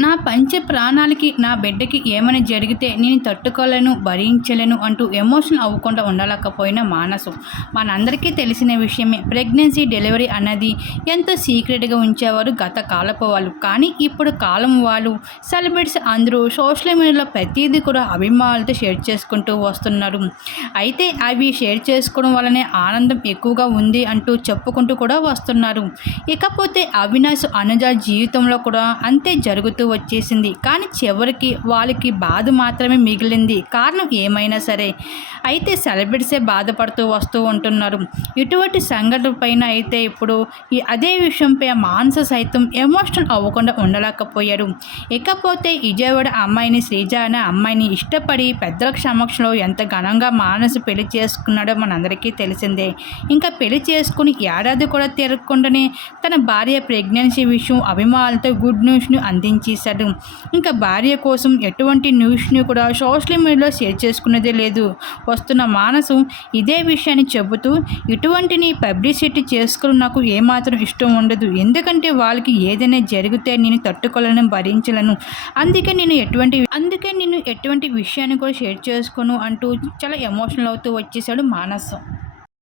నా పంచ ప్రాణాలకి నా బిడ్డకి ఏమైనా జరిగితే నేను తట్టుకోలేను భరించలేను అంటూ ఎమోషన్ అవ్వకుండా ఉండలేకపోయిన మానసు. మనందరికీ తెలిసిన విషయమే ప్రెగ్నెన్సీ డెలివరీ అన్నది. ఎంతో సీక్రెట్గా ఉంచేవారు గత కాలపు వాళ్ళు. కానీ ఇప్పుడు కాలం వాళ్ళు సెలబ్రిటీస్ అందరూ సోషల్ మీడియాలో ప్రతిదీ కూడా అభిమానులతో షేర్ చేసుకుంటూ వస్తున్నారు. అయితే అవి షేర్ చేసుకోవడం వల్లనే ఆనందం ఎక్కువగా ఉంది అంటూ చెప్పుకుంటూ కూడా వస్తున్నారు. ఇకపోతే అవినాష్ అనుజ జీవితంలో కూడా అంతే జరుగుతూ వచ్చేసింది. కానీ చివరికి వాళ్ళకి బాధ మాత్రమే మిగిలింది. కారణం ఏమైనా సరే. అయితే సెలబ్రిటీసే బాధపడుతూ వస్తూ ఉంటున్నారు. ఇటువంటి సంఘటన పైన అయితే ఇప్పుడు ఈ అదే విషయంపై మానస సైతం ఎమోషనల్ అవ్వకుండా ఉండలేకపోయారు. ఇకపోతే విజయవాడ అమ్మాయిని శ్రీజ అనే అమ్మాయిని ఇష్టపడి పెద్దల సమక్షంలో ఎంత ఘనంగా మానసు పెళ్ళి చేసుకున్నాడో మనందరికీ తెలిసిందే. ఇంకా పెళ్ళి చేసుకుని ఏడాది కూడా తిరగకుండానే తన భార్య ప్రెగ్నెన్సీ విషయం అభిమానులతో గుడ్ న్యూస్ను తీశాడు ఇంకా భార్య కోసం ఎటువంటి న్యూస్ని కూడా సోషల్ మీడియాలో షేర్ చేసుకున్నదే లేదు. వస్తున్న మానసు ఇదే విషయాన్ని చెబుతూ ఇటువంటిని పబ్లిసిటీ చేసుకుని నాకు ఏమాత్రం ఇష్టం ఉండదు. ఎందుకంటే వాళ్ళకి ఏదైనా జరిగితే నేను తట్టుకోలేను భరించలేను. అందుకే నేను ఎటువంటి అందుకే నేను ఎటువంటి విషయాన్ని కూడా షేర్ చేసుకోను అంటూ చాలా ఎమోషనల్ అవుతూ వచ్చేసాడు మానసం.